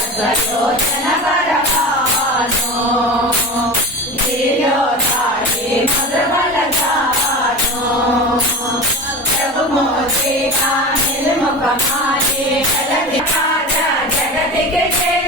जगदायोजन परवानो लीलोताहि मधुबलदानो प्रभु मोते कामिल मुखमाये कलविहार जगत के